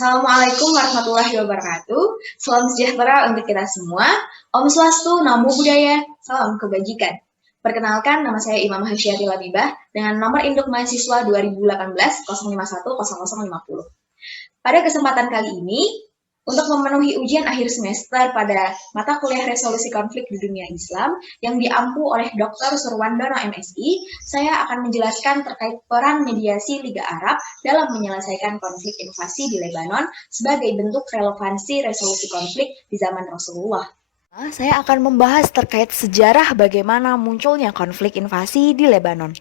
Assalamualaikum warahmatullahi wabarakatuh. Salam sejahtera untuk kita semua. Om Swastu, Namo Buddhaya, salam kebajikan. Perkenalkan, nama saya Imam Hasyiati Labibah dengan nomor induk mahasiswa 2018 051 0050. Pada kesempatan kali ini, untuk memenuhi ujian akhir semester pada mata kuliah resolusi konflik di dunia Islam yang diampu oleh Dr. Surwandono MSI, saya akan menjelaskan terkait peran mediasi Liga Arab dalam menyelesaikan konflik invasi di Lebanon sebagai bentuk relevansi resolusi konflik di zaman Rasulullah. Saya akan membahas terkait sejarah bagaimana munculnya konflik invasi di Lebanon.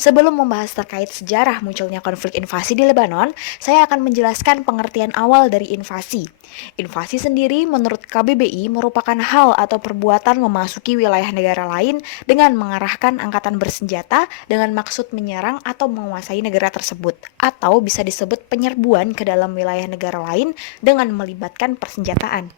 Sebelum membahas terkait sejarah munculnya konflik invasi di Lebanon, saya akan menjelaskan pengertian awal dari invasi. Invasi sendiri menurut KBBI merupakan hal atau perbuatan memasuki wilayah negara lain dengan mengarahkan angkatan bersenjata dengan maksud menyerang atau menguasai negara tersebut, atau bisa disebut penyerbuan ke dalam wilayah negara lain dengan melibatkan persenjataan.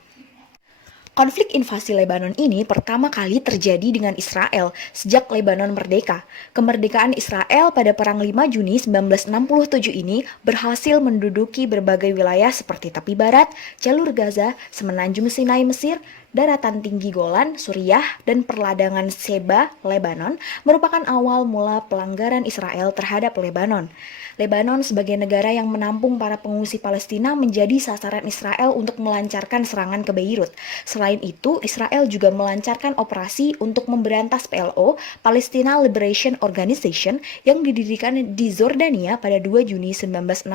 Konflik invasi Lebanon ini pertama kali terjadi dengan Israel sejak Lebanon merdeka. Kemerdekaan Israel pada Perang 5 Juni 1967 ini berhasil menduduki berbagai wilayah seperti tepi barat, jalur Gaza, semenanjung Sinai Mesir, daratan tinggi Golan, Suriah, dan perladangan Sheba, Lebanon merupakan awal mula pelanggaran Israel terhadap Lebanon. Lebanon sebagai negara yang menampung para pengungsi Palestina menjadi sasaran Israel untuk melancarkan serangan ke Beirut. Selain itu, Israel juga melancarkan operasi untuk memberantas PLO, Palestina Liberation Organization, yang didirikan di Zordania pada 2 Juni 1964,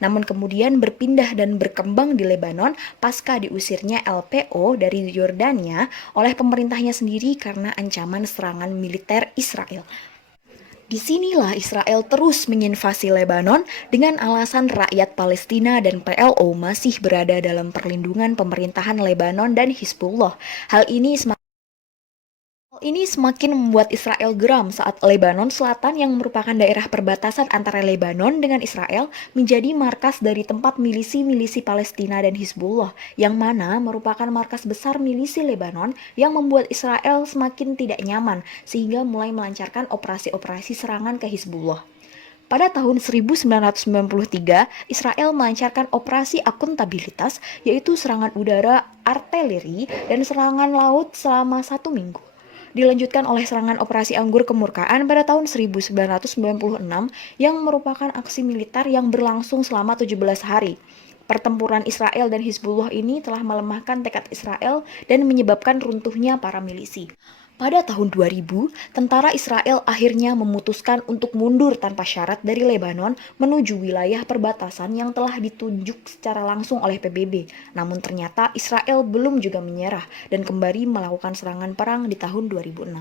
namun kemudian berpindah dan berkembang di Lebanon pasca diusirnya LPO dari Yordania oleh pemerintahnya sendiri karena ancaman serangan militer Israel. Disinilah Israel terus menginvasi Lebanon dengan alasan rakyat Palestina dan PLO masih berada dalam perlindungan pemerintahan Lebanon dan Hizbullah. Hal ini semakin membuat Israel geram saat Lebanon Selatan yang merupakan daerah perbatasan antara Lebanon dengan Israel menjadi markas dari tempat milisi-milisi Palestina dan Hizbullah, yang mana merupakan markas besar milisi Lebanon yang membuat Israel semakin tidak nyaman sehingga mulai melancarkan operasi-operasi serangan ke Hizbullah. Pada tahun 1993, Israel melancarkan operasi akuntabilitas, yaitu serangan udara, artileri, dan serangan laut selama 1 minggu. Dilanjutkan oleh serangan operasi Anggur Kemurkaan pada tahun 1996 yang merupakan aksi militer yang berlangsung selama 17 hari. Pertempuran Israel dan Hizbullah ini telah melemahkan tekad Israel dan menyebabkan runtuhnya para milisi. Pada tahun 2000, tentara Israel akhirnya memutuskan untuk mundur tanpa syarat dari Lebanon menuju wilayah perbatasan yang telah ditunjuk secara langsung oleh PBB. Namun ternyata Israel belum juga menyerah dan kembali melakukan serangan perang di tahun 2006.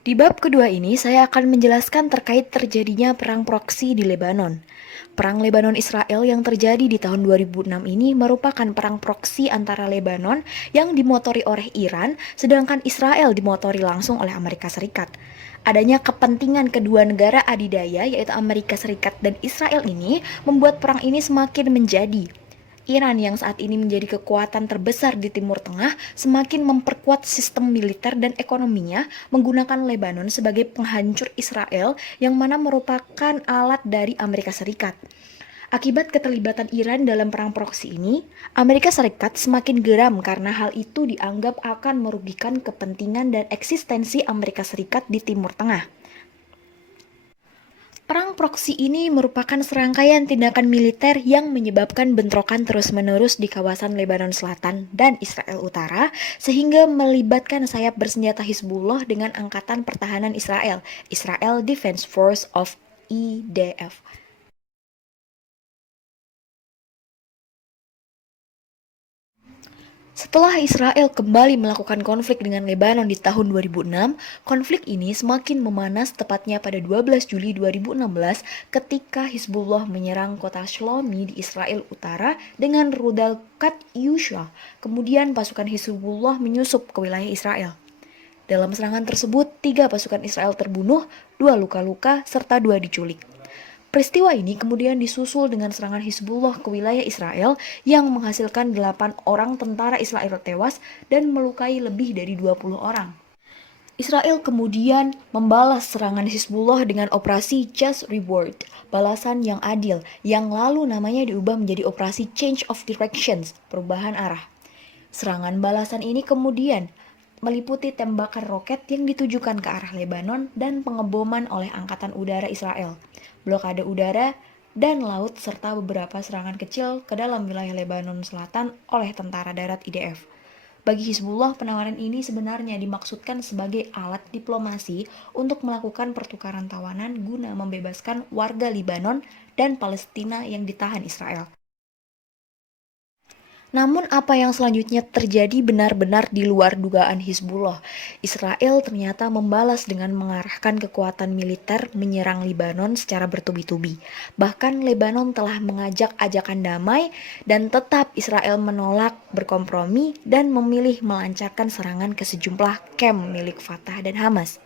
Di bab kedua ini, saya akan menjelaskan terkait terjadinya perang proksi di Lebanon. Perang Lebanon-Israel yang terjadi di tahun 2006 ini merupakan perang proksi antara Lebanon yang dimotori oleh Iran, sedangkan Israel dimotori langsung oleh Amerika Serikat. Adanya kepentingan kedua negara adidaya, yaitu Amerika Serikat dan Israel ini, membuat perang ini semakin menjadi. Iran yang saat ini menjadi kekuatan terbesar di Timur Tengah semakin memperkuat sistem militer dan ekonominya menggunakan Lebanon sebagai penghancur Israel yang mana merupakan alat dari Amerika Serikat. Akibat keterlibatan Iran dalam perang proksi ini, Amerika Serikat semakin geram karena hal itu dianggap akan merugikan kepentingan dan eksistensi Amerika Serikat di Timur Tengah. Perang proksi ini merupakan serangkaian tindakan militer yang menyebabkan bentrokan terus-menerus di kawasan Lebanon Selatan dan Israel Utara, sehingga melibatkan sayap bersenjata Hizbullah dengan Angkatan Pertahanan Israel, Israel Defense Force of IDF. Setelah Israel kembali melakukan konflik dengan Lebanon di tahun 2006, konflik ini semakin memanas tepatnya pada 12 Juli 2016 ketika Hizbullah menyerang kota Shlomi di Israel Utara dengan rudal Katyusha. Kemudian pasukan Hizbullah menyusup ke wilayah Israel. Dalam serangan tersebut, 3 pasukan Israel terbunuh, 2 luka-luka, serta 2 diculik. Peristiwa ini kemudian disusul dengan serangan Hizbullah ke wilayah Israel yang menghasilkan 8 orang tentara Israel tewas dan melukai lebih dari 20 orang. Israel kemudian membalas serangan Hizbullah dengan operasi Just Reward, balasan yang adil, yang lalu namanya diubah menjadi operasi Change of Directions, perubahan arah. Serangan balasan ini kemudian meliputi tembakan roket yang ditujukan ke arah Lebanon dan pengeboman oleh Angkatan Udara Israel, blokade udara, dan laut serta beberapa serangan kecil ke dalam wilayah Lebanon Selatan oleh tentara darat IDF. Bagi Hizbullah, penawaran ini sebenarnya dimaksudkan sebagai alat diplomasi untuk melakukan pertukaran tawanan guna membebaskan warga Lebanon dan Palestina yang ditahan Israel. Namun apa yang selanjutnya terjadi benar-benar di luar dugaan Hizbullah. Israel ternyata membalas dengan mengarahkan kekuatan militer menyerang Lebanon secara bertubi-tubi. Bahkan Lebanon telah mengajak ajakan damai dan tetap Israel menolak berkompromi dan memilih melancarkan serangan ke sejumlah kamp milik Fatah dan Hamas.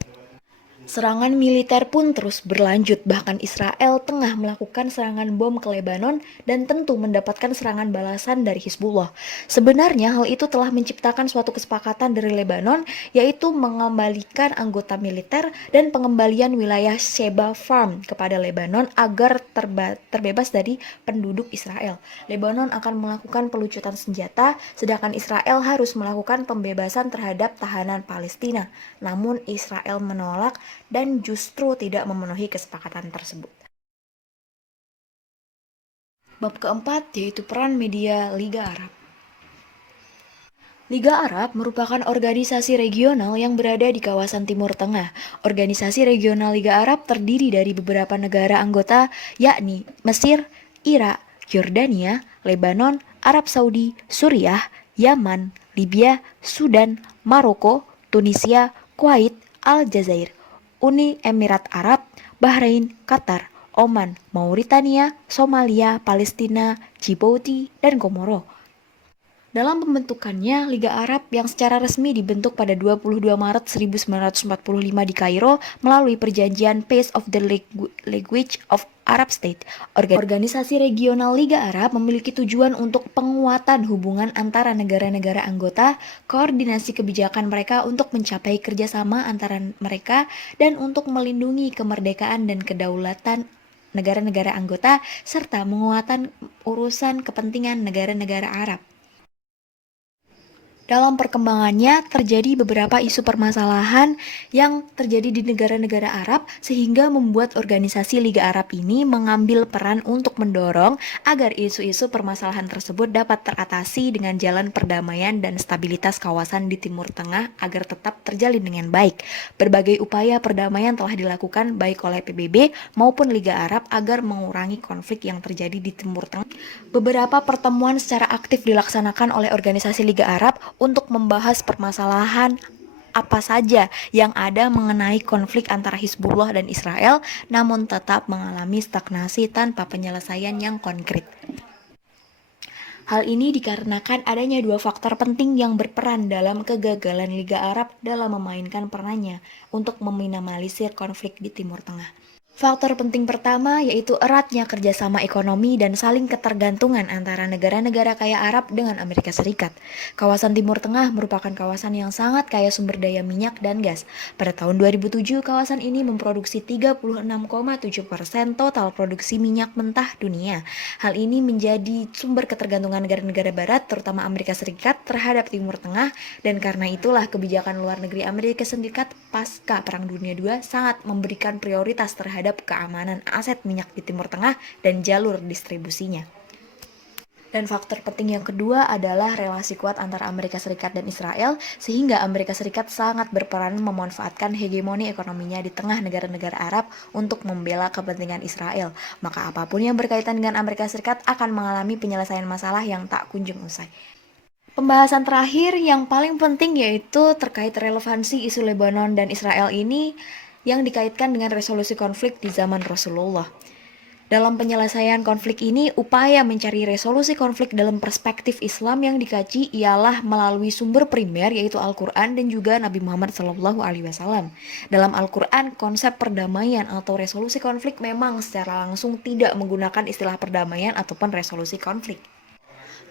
Serangan militer pun terus berlanjut, bahkan Israel tengah melakukan serangan bom ke Lebanon dan tentu mendapatkan serangan balasan dari Hizbullah. Sebenarnya hal itu telah menciptakan suatu kesepakatan dari Lebanon, yaitu mengembalikan anggota militer dan pengembalian wilayah Sheba Farm kepada Lebanon agar terbebas dari penduduk Israel. Lebanon akan melakukan pelucutan senjata, sedangkan Israel harus melakukan pembebasan terhadap tahanan Palestina. Namun Israel menolak dan justru tidak memenuhi kesepakatan tersebut. Bab keempat yaitu peran media Liga Arab. Liga Arab merupakan organisasi regional yang berada di kawasan Timur Tengah. Organisasi regional Liga Arab terdiri dari beberapa negara anggota, yakni Mesir, Irak, Yordania, Lebanon, Arab Saudi, Suriah, Yaman, Libya, Sudan, Maroko, Tunisia, Kuwait, Aljazair, Uni Emirat Arab, Bahrain, Qatar, Oman, Mauritania, Somalia, Palestina, Djibouti, dan Komoro. Dalam pembentukannya, Liga Arab yang secara resmi dibentuk pada 22 Maret 1945 di Kairo melalui perjanjian Peace of the Language of Arab State. Organisasi regional Liga Arab memiliki tujuan untuk penguatan hubungan antara negara-negara anggota, koordinasi kebijakan mereka untuk mencapai kerjasama antara mereka, dan untuk melindungi kemerdekaan dan kedaulatan negara-negara anggota, serta menguatkan urusan kepentingan negara-negara Arab. Dalam perkembangannya, terjadi beberapa isu permasalahan yang terjadi di negara-negara Arab sehingga membuat organisasi Liga Arab ini mengambil peran untuk mendorong agar isu-isu permasalahan tersebut dapat teratasi dengan jalan perdamaian dan stabilitas kawasan di Timur Tengah agar tetap terjalin dengan baik. Berbagai upaya perdamaian telah dilakukan baik oleh PBB maupun Liga Arab agar mengurangi konflik yang terjadi di Timur Tengah. Beberapa pertemuan secara aktif dilaksanakan oleh organisasi Liga Arab untuk membahas permasalahan apa saja yang ada mengenai konflik antara Hizbullah dan Israel, namun tetap mengalami stagnasi tanpa penyelesaian yang konkret. Hal ini dikarenakan adanya dua faktor penting yang berperan dalam kegagalan Liga Arab dalam memainkan perannya untuk meminimalisir konflik di Timur Tengah. Faktor penting pertama yaitu eratnya kerjasama ekonomi dan saling ketergantungan antara negara-negara kaya Arab dengan Amerika Serikat. Kawasan Timur Tengah merupakan kawasan yang sangat kaya sumber daya minyak dan gas. Pada tahun 2007, kawasan ini memproduksi 36,7% total produksi minyak mentah dunia. Hal ini menjadi sumber ketergantungan negara-negara Barat, terutama Amerika Serikat, terhadap Timur Tengah, dan karena itulah kebijakan luar negeri Amerika Serikat pasca Perang Dunia II sangat memberikan prioritas terhadap keamanan aset minyak di Timur Tengah dan jalur distribusinya. Dan faktor penting yang kedua adalah relasi kuat antara Amerika Serikat dan Israel, sehingga Amerika Serikat sangat berperan memanfaatkan hegemoni ekonominya di tengah negara-negara Arab untuk membela kepentingan Israel. Maka apapun yang berkaitan dengan Amerika Serikat akan mengalami penyelesaian masalah yang tak kunjung usai. Pembahasan terakhir yang paling penting yaitu terkait relevansi isu Lebanon dan Israel ini yang dikaitkan dengan resolusi konflik di zaman Rasulullah. Dalam penyelesaian konflik ini, upaya mencari resolusi konflik dalam perspektif Islam yang dikaji ialah melalui sumber primer yaitu Al-Quran dan juga Nabi Muhammad SAW. Dalam Al-Quran, konsep perdamaian atau resolusi konflik memang secara langsung tidak menggunakan istilah perdamaian ataupun resolusi konflik.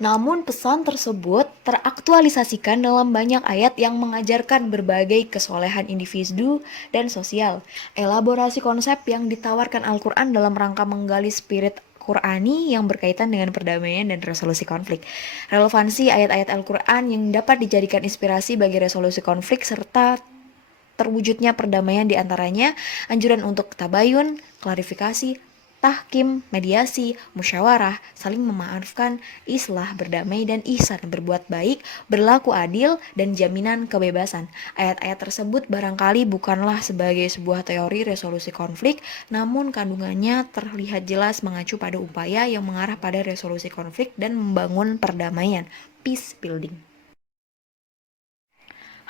Namun pesan tersebut teraktualisasikan dalam banyak ayat yang mengajarkan berbagai kesolehan individu dan sosial. Elaborasi konsep yang ditawarkan Al-Quran dalam rangka menggali spirit Qurani yang berkaitan dengan perdamaian dan resolusi konflik. Relevansi ayat-ayat Al-Quran yang dapat dijadikan inspirasi bagi resolusi konflik serta terwujudnya perdamaian di antaranya anjuran untuk tabayun, klarifikasi, tahkim, mediasi, musyawarah, saling memaafkan, islah, berdamai, dan ihsan, berbuat baik, berlaku adil, dan jaminan kebebasan. Ayat-ayat tersebut barangkali bukanlah sebagai sebuah teori resolusi konflik, namun kandungannya terlihat jelas mengacu pada upaya yang mengarah pada resolusi konflik dan membangun perdamaian, peace building.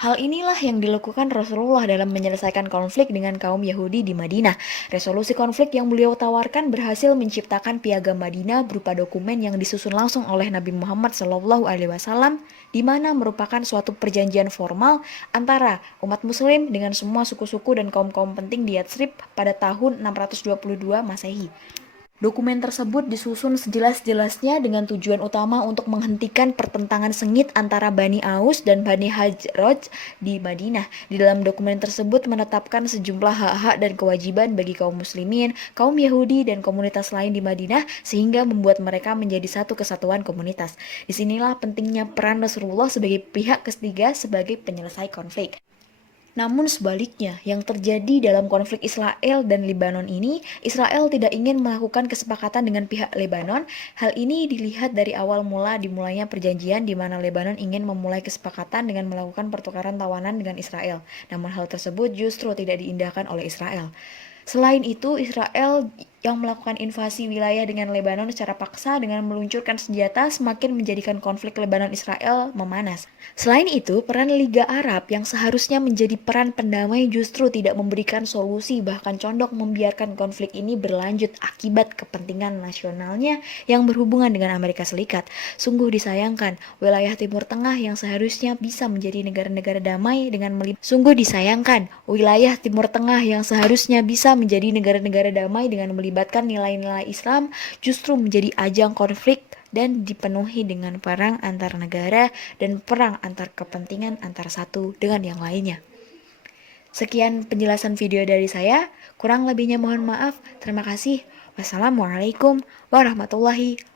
Hal inilah yang dilakukan Rasulullah dalam menyelesaikan konflik dengan kaum Yahudi di Madinah. Resolusi konflik yang beliau tawarkan berhasil menciptakan Piagam Madinah berupa dokumen yang disusun langsung oleh Nabi Muhammad SAW, di mana merupakan suatu perjanjian formal antara umat Muslim dengan semua suku-suku dan kaum-kaum penting di Yatsrib pada tahun 622 Masehi. Dokumen tersebut disusun sejelas-jelasnya dengan tujuan utama untuk menghentikan pertentangan sengit antara Bani Aus dan Bani Hajraj di Madinah. Di dalam dokumen tersebut menetapkan sejumlah hak-hak dan kewajiban bagi kaum muslimin, kaum Yahudi, dan komunitas lain di Madinah sehingga membuat mereka menjadi satu kesatuan komunitas. Disinilah pentingnya peran Rasulullah sebagai pihak ketiga sebagai penyelesai konflik. Namun sebaliknya, yang terjadi dalam konflik Israel dan Lebanon ini, Israel tidak ingin melakukan kesepakatan dengan pihak Lebanon. Hal ini dilihat dari awal mula dimulainya perjanjian di mana Lebanon ingin memulai kesepakatan dengan melakukan pertukaran tawanan dengan Israel. Namun hal tersebut justru tidak diindahkan oleh Israel. Selain itu, Israel yang melakukan invasi wilayah dengan Lebanon secara paksa dengan meluncurkan senjata semakin menjadikan konflik Lebanon-Israel memanas. Selain itu, peran Liga Arab yang seharusnya menjadi peran pendamai justru tidak memberikan solusi, bahkan condong membiarkan konflik ini berlanjut akibat kepentingan nasionalnya yang berhubungan dengan Amerika Serikat. Sungguh disayangkan, wilayah Timur Tengah yang seharusnya bisa menjadi negara-negara damai dengan melibatkan nilai-nilai Islam justru menjadi ajang konflik dan dipenuhi dengan perang antar negara dan perang antar kepentingan antara satu dengan yang lainnya. Sekian penjelasan video dari saya, kurang lebihnya mohon maaf. Terima kasih. Wassalamualaikum warahmatullahi